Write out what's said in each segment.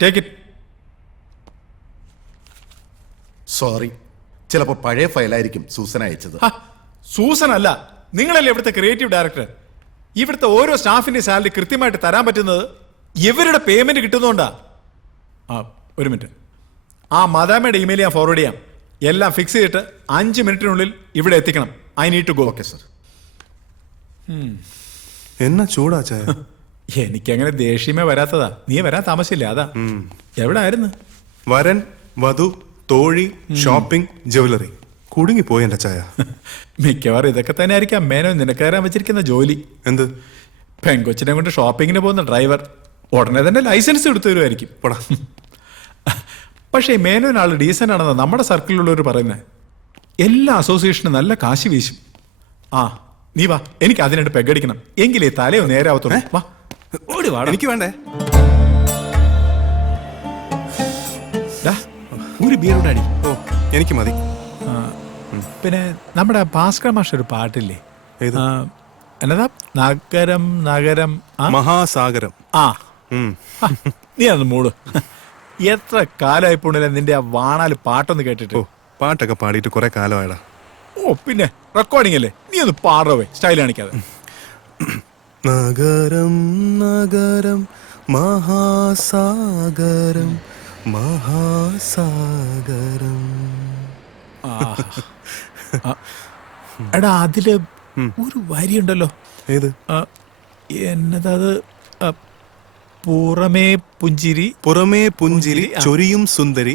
Take it. Sorry, ചിലപ്പോൾ പഴയ ഫയലായിരിക്കും Susan അയച്ചത്. സൂസൻ അല്ല, നിങ്ങളല്ലേ ഇവിടുത്തെ ക്രിയേറ്റീവ് ഡയറക്ടർ. ഇവിടുത്തെ ഓരോ സ്റ്റാഫിന്റെ സാലറി കൃത്യമായിട്ട് തരാൻ പറ്റുന്നത് ഇവരുടെ പേയ്മെന്റ് കിട്ടുന്നോണ്ടാ. ഒരു മിനിറ്റ്, ആ മദാമയുടെ ഇമെയിൽ ഞാൻ ഫോർവേഡ് ചെയ്യാം. എല്ലാം ഫിക്സ് ചെയ്തിട്ട് 5 മിനിറ്റിനുള്ളിൽ ഇവിടെ എത്തിക്കണം. I need to go. Okay sir. എന്നാ ചൂടാ ചായ? എനിക്കങ്ങനെ ദേഷ്യമേ വരാത്തതാ. നീ വരാൻ താമസിച്ചില്ല, അതാ. എവിടെ ആയിരുന്നു? വരൻ, വധു, തോഴി, ഷോപ്പിംഗ്, ജ്വല്ലറി. കുടുങ്ങിപ്പോയി എന്റെ ചായ. മിക്കവാറും ഇതൊക്കെ തന്നെ ആയിരിക്കാം മേനോ നിനക്കയറാൻ വെച്ചിരിക്കുന്ന ജോലി. എന്ത്? പെങ്കൊച്ചിനെ കൊണ്ട് ഷോപ്പിങ്ങിന് പോകുന്ന ഡ്രൈവർ ഉടനെ തന്നെ ലൈസൻസ് എടുത്തു തരുമായിരിക്കും. പോടാ. പക്ഷേ മേനോൻ ആള് ഡീസൻ്റ് ആണെന്ന് നമ്മുടെ സർക്കിളിലുള്ളവർ പറയുന്നത്. എല്ലാ അസോസിയേഷനും നല്ല കാശ് വീശും. നീ വാ, എനിക്ക് അതിനായിട്ട് പെഗടിക്കണം. എങ്കിലേ തലയോ നേരാവത്തുള്ളൂ. വാ, ഓടി വാ. എനിക്ക് വേണ്ടേ? ഒരു ബിയർ അടി. ഓ, എനിക്ക് മതി. പിന്നെ നമ്മുടെ ഭാസ്കർ മാഷ് ഒരു പാട്ടില്ലേ, ഏത്? എന്നതാ, നഗരം നഗരം മഹാസാഗരം. നീ അന്ന് മൂട്. എത്ര കാലമായി പോണില്ല നിന്റെ ആ വാണാല് പാട്ടൊന്ന് കേട്ടിട്ട്. പാട്ടൊക്കെ പാടിയിട്ട് കുറെ കാലമായടാ. പിന്നെ റെക്കോർഡിംഗ് അല്ലേ, നീ ഒന്ന് പാടവേ, സ്റ്റൈൽ കാണിക്കാതെ. നഗരം നഗരം മഹാസാഗരം മഹാസാഗരം. എടാ, അതില് ഒരു വരിയുണ്ടല്ലോ. ഏത്? എന്നതത്? പുറമേ പുഞ്ചിരി ചൊരിയും സുന്ദരി,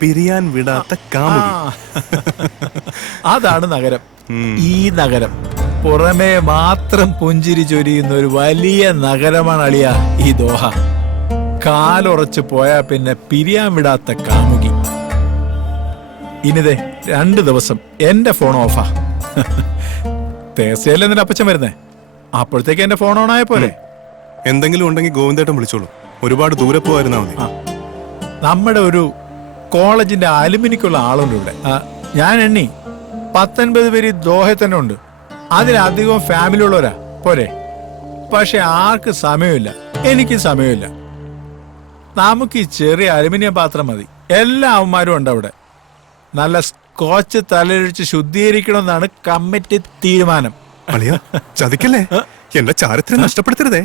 പിരിയാൻ വിടാത്ത കാമുകി. അതാണ് നഗരം. ഈ നഗരം പുറമേ മാത്രം പുഞ്ചിരി ചൊരിയുന്ന ഒരു വലിയ നഗരമാണ് അളിയ ഈ ദോഹ. കാലുറച്ച് പോയാ പിന്നെ പിരിയാൻ വിടാത്ത കാമുകി. ഇനിതേ 2 ദിവസം എന്റെ ഫോൺ ഓഫാ. തേസയല്ലേ നിന്റെ അപ്പച്ചൻ വരുന്നേ, അപ്പോഴത്തേക്ക് എന്റെ ഫോൺ ഓൺ ആയ പോലെ. എന്തെങ്കിലും ഉണ്ടെങ്കിൽ ഗോവിന്ദേട്ടൻ വിളിച്ചോളൂ. ഒരുപാട് ദൂരെ പോയിരുന്നാ മതി. നമ്മുടെ ഒരു കോളേജിന്റെ അലുമിനിക്കുള്ള ആളുണ്ട് ഇവിടെ. ഞാൻ എണ്ണി 19 പേര് ദോഹയിൽ തന്നെ ഉണ്ട്. അതിലധികം ഫാമിലി ഉള്ളവരാ പോരെ. പക്ഷെ ആർക്ക് സമയമില്ല, എനിക്ക് സമയമില്ല. നമുക്ക് ഈ ചെറിയ അലുമിനിയം പാത്രം മതി. എല്ലാ അവന്മാരും ഉണ്ട് അവിടെ. നല്ല സ്കോച്ച് തലയൊഴിച്ച് ശുദ്ധീകരിക്കണമെന്നാണ് കമ്മിറ്റി തീരുമാനം. ചതിക്കല്ലേ, എന്റെ ചാരിത്രം നഷ്ടപ്പെടുത്തരുതേ.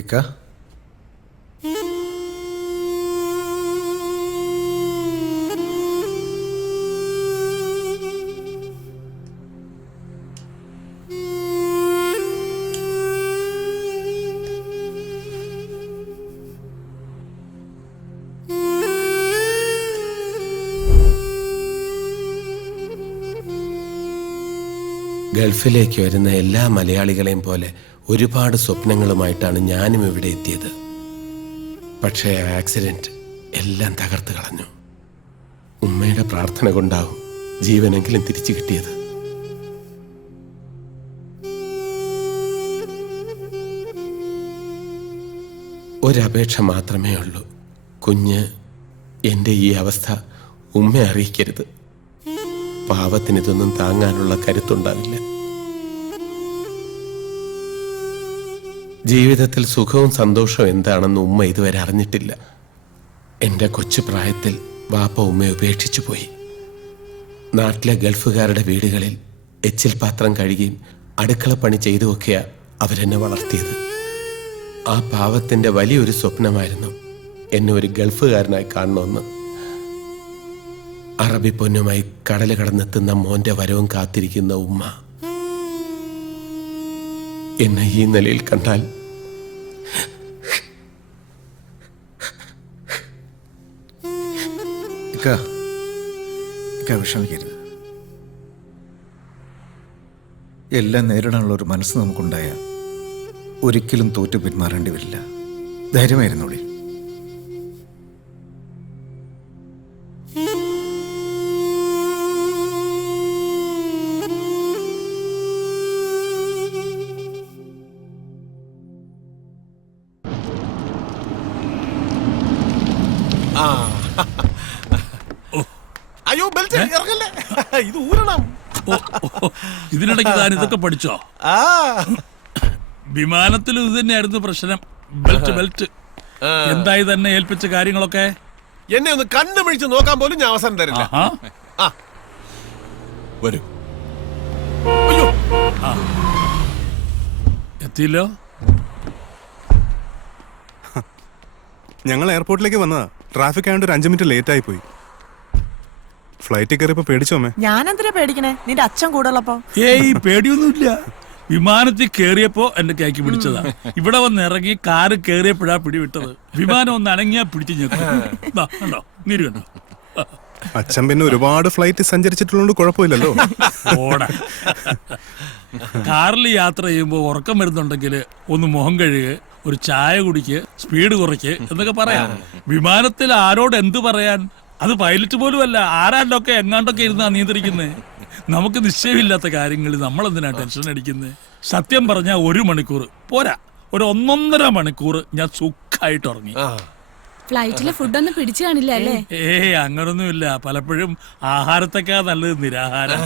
ഇക്ക, ഗൾഫിലേക്ക് വരുന്ന എല്ലാ മലയാളികളെയും പോലെ ഒരുപാട് സ്വപ്നങ്ങളുമായിട്ടാണ് ഞാനും ഇവിടെ എത്തിയത്. പക്ഷേ ആക്സിഡന്റ് എല്ലാം തകർത്ത് കളഞ്ഞു. ഉമ്മയുടെ പ്രാർത്ഥന കൊണ്ടാവും ജീവനെങ്കിലും തിരിച്ചു കിട്ടിയത്. ഒരപേക്ഷ മാത്രമേ ഉള്ളൂ. കുഞ്ഞ് എൻ്റെ ഈ അവസ്ഥ ഉമ്മയെ അറിയിക്കരുത്. പാവത്തിന് ഇതൊന്നും താങ്ങാനുള്ള കരുത്തുണ്ടാവില്ല. ജീവിതത്തിൽ സുഖവും സന്തോഷവും എന്താണെന്ന് ഉമ്മ ഇതുവരെ അറിഞ്ഞിട്ടില്ല. എൻ്റെ കൊച്ചു പ്രായത്തിൽ വാപ്പ ഉമ്മയെ ഉപേക്ഷിച്ചു പോയി. നാട്ടിലെ ഗൾഫുകാരുടെ വീടുകളിൽ എച്ചിൽ പാത്രം കഴുകിയും അടുക്കളപ്പണി ചെയ്തുമൊക്കെയാ അവരെന്നെ വളർത്തിയത്. ആ പാവത്തിൻ്റെ വലിയൊരു സ്വപ്നമായിരുന്നു എന്നെ ഒരു ഗൾഫുകാരനായി കാണണമെന്ന്. അറബി പൊന്നുമായി കടൽ കടന്നെത്തുന്ന മോന്റെ വരവും കാത്തിരിക്കുന്ന ഉമ്മ എന്നെ ഈ നിലയിൽ കണ്ടാൽ വിഷമിക്കരുത്. എല്ലാം നേരിടാനുള്ള ഒരു മനസ്സ് നമുക്കുണ്ടായാൽ ഒരിക്കലും തോറ്റു പിന്മാറേണ്ടി വരില്ല. ധൈര്യമായിരുന്നുള്ളി. അയ്യോ ബെൽറ്റ് ഇറങ്ങല്ലേ. ഇത് ഊരണം. ഇതിനിടയ്ക്ക് താൻ ഇതൊക്കെ പഠിച്ചോ? ആ വിമാനത്തിൽ ഇത് തന്നെയായിരുന്നു പ്രശ്നം. ബെൽറ്റ് എന്തായി തന്നെ ഏൽപ്പിച്ച കാര്യങ്ങളൊക്കെ? എന്നെ ഒന്ന് കണ്ണു മിഴിച്ച് നോക്കാൻ പോലും ഞാൻ അവസരം തരില്ല. ആഹാ. ആ വരൂ. അയ്യോ എത്തിയില്ലോ. ഞങ്ങൾ എയർപോർട്ടിലേക്ക് വന്നതാ. ട്രാഫിക് ആയതുകൊണ്ട് ഒരു 5 മിനിറ്റ് ലേറ്റ് ആയി പോയി. ഫ്ലൈറ്റിൽ കയറിയപ്പോ പേടിച്ചോ അമ്മേ? ഞാനെന്തിനാ പേടിക്കണേ? നിന്റെ അച്ഛൻ കൂടുള്ളപ്പോ. ഏയ് പേടിയൊന്നുമില്ല. വിമാനത്തിൽ കേറിയപ്പോ എന്റെ കൈക്ക് പിടിച്ചതാ. ഇവിടെ വന്ന് ഇറങ്ങി കാറ് കേറിയപ്പോഴാ പിടിവിട്ടത്. വിമാനം ഒന്ന് അനങ്ങിയാ പിടിച്ചു ഞെക്കും. കണ്ടോ നീര് കണ്ടോ? അച്ഛൻ പിന്നെ ഒരുപാട് ഫ്ലൈറ്റ് സഞ്ചരിച്ചിട്ടുള്ളതുകൊണ്ട് കുഴപ്പമില്ലല്ലോ. ഓടാ. കാറിൽ യാത്ര ചെയ്യുമ്പോൾ ഉറക്കം വരുന്നുണ്ടെങ്കിൽ ഒന്ന് മുഖം കഴുകുക, ഒരു ചായ കുടിക്ക്, സ്പീഡ് കുറയ്ക്ക് എന്നൊക്കെ പറയാം. വിമാനത്തിൽ ആരോട് എന്ത് പറയാൻ? അത് പൈലറ്റ് പോലും അല്ല, ആരാണ്ടൊക്കെ എങ്ങാണ്ടൊക്കെ ഇരുന്നാ നിയന്ത്രിക്കുന്നത്. നമുക്ക് നിശ്ചയമില്ലാത്ത കാര്യങ്ങളിൽ നമ്മൾ എന്തിനാ ടെൻഷൻ അടിക്കുന്നത്? സത്യം പറഞ്ഞാൽ 1 മണിക്കൂർ പോരാ, ഒരു 1.5 മണിക്കൂർ ഞാൻ സുഖമായിട്ട് ഉറങ്ങി. ഫ്ലൈറ്റിലെ ഫുഡൊന്നും പിടിച്ചു കാണില്ല അല്ലേ? ഏയ് അങ്ങനൊന്നുമില്ല. പലപ്പോഴും ആഹാരത്തെക്കാ നല്ലത് നിരാഹാരം.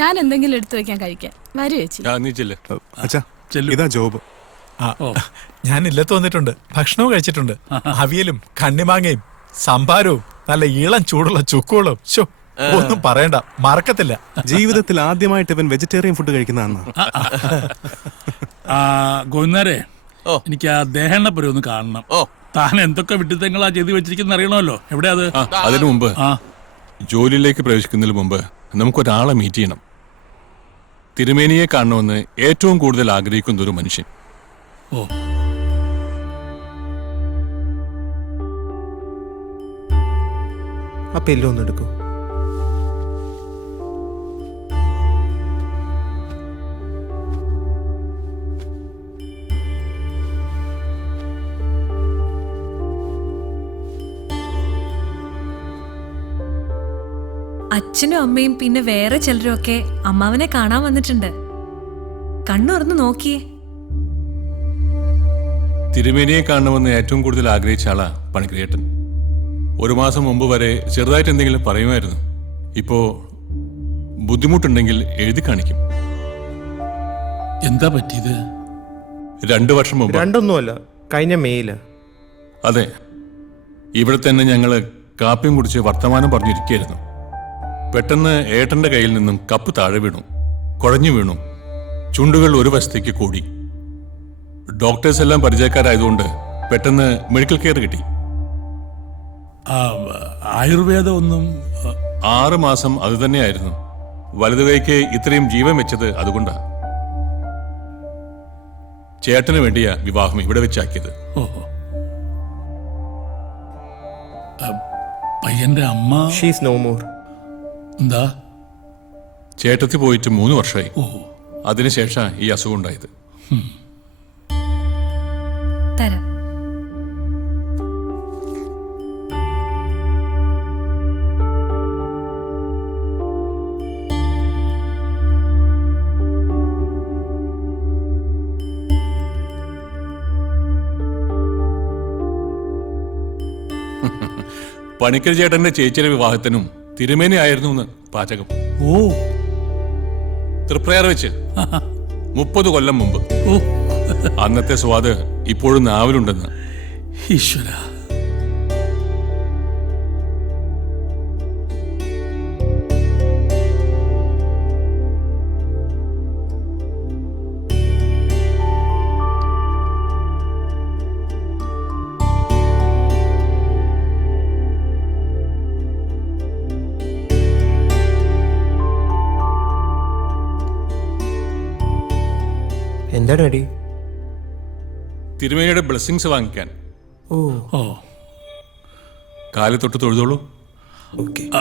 ഞാൻ എന്തെങ്കിലും എടുത്തു വെക്കാൻ കഴിക്കാൻ. വരൂ ചേച്ചി. നീ ചെല്ല്. അച്ഛാ ചെല്ലു. ഇതാ ജോബ്. ആ, ഞാൻ ഇല്ലത്ത് വന്നിട്ടുണ്ട്. ഭക്ഷണവും കഴിച്ചിട്ടുണ്ട്. അവിയലും കണ്ണിമാങ്ങയും സംഭാരവും നല്ല ഇളം ചൂടുള്ള ചുക്കുകളും. ശോ, ഒന്നും പറയണ്ട, മറക്കത്തില്ല. ജീവിതത്തിൽ ആദ്യമായിട്ട് ഇവൻ വെജിറ്റേറിയൻ ഫുഡ് കഴിക്കുന്നതാണ്. ഗോവിന്ദരെ, ഓ. എനിക്ക് ആ ദേഹണ്ണപ്പുരം ഒന്ന് കാണണം. ഓ. താൻ എന്തൊക്കെ വിട്ടിത്തങ്ങളാ ചെയ്ത് വെച്ചിരിക്കുന്ന അറിയണമല്ലോ. എവിടെയാ അത്? അതിനു മുമ്പ് ആ ജോലിയിലേക്ക് പ്രവേശിക്കുന്നതിന് മുമ്പ് നമുക്കൊരാളെ മീറ്റ് ചെയ്യണം. തിരുമേനിയെ കാണണമെന്ന് ഏറ്റവും കൂടുതൽ ആഗ്രഹിക്കുന്ന ഒരു മനുഷ്യൻ. ഓ ആ പെല്ലൊന്നും എടുക്കൂ. അച്ഛനും അമ്മയും പിന്നെ വേറെ ചിലരും ഒക്കെ അമ്മാവനെ കാണാൻ വന്നിട്ടുണ്ട്. കണ്ണുറന്ന് നോക്കിയേ. തിരുമേനിയെ കാണണമെന്ന് ഏറ്റവും കൂടുതൽ ആഗ്രഹിച്ച ആളാ പണിക്കരേട്ടൻ. 1 മാസം മുമ്പ് വരെ ചെറുതായിട്ട് എന്തെങ്കിലും പറയുമായിരുന്നു. ഇപ്പോ ബുദ്ധിമുട്ടുണ്ടെങ്കിൽ എഴുതി കാണിക്കും. എന്താ പറ്റിയത്? 2 വർഷം മുമ്പ്. രണ്ടൊന്നുമല്ല, കഴിഞ്ഞ മെയില്. അതെ, ഇവിടെ തന്നെ ഞങ്ങള് കാപ്പിയും കുടിച്ച് വർത്തമാനം പറഞ്ഞിരിക്കുകയായിരുന്നു. പെട്ടെന്ന് ഏട്ടന്റെ കയ്യിൽ നിന്നും കപ്പ് താഴെ വീണു, കുഴഞ്ഞു വീണു. ചുണ്ടുകൾ ഒരു വശത്തേക്ക് കൂടി. ഡോക്ടേഴ്സ് എല്ലാം പരിചയക്കാരായതുകൊണ്ട് പെട്ടെന്ന് മെഡിക്കൽ കെയർ കിട്ടി. ആയുർവേദം ഒന്നും 6 മാസം അത് തന്നെയായിരുന്നു. വലതുകൈക്ക് ഇത്രയും ജീവൻ വെച്ചത് അതുകൊണ്ടാ. ചേട്ടന് വേണ്ടിയാ വിവാഹം ഇവിടെ വെച്ചാക്കിയത്. ഓഹോ. പയ്യന്റെ അമ്മ ഷീസ് നോ മോർ. എന്താ? ചേട്ടത്തി പോയിട്ട് 3 വർഷമായി. ഓ അതിനുശേഷം ഈ അസുഖം ഉണ്ടായത്. തരാം. പണിക്കർ ചേട്ടന്റെ ചേച്ചിയുടെ വിവാഹത്തിനും തിരുമേനി ആയിരുന്നു പാചകം. ഓ തൃപ്രയാർ വെച്ച് 30 കൊല്ലം മുമ്പ്. ഓ അന്നത്തെ സ്വാദ് ഇപ്പോഴും നാവിലുണ്ടെന്ന്. ഈശ്വര. എന്താ ഡാഡി? തിരുമേനിയുടെ ബ്ലെസ്സിങ്സ് വാങ്ങിക്കാൻ. ഓ ഓ കാലിൽ തൊട്ട് തൊഴുതോളൂ. ഓക്കെ. ആ,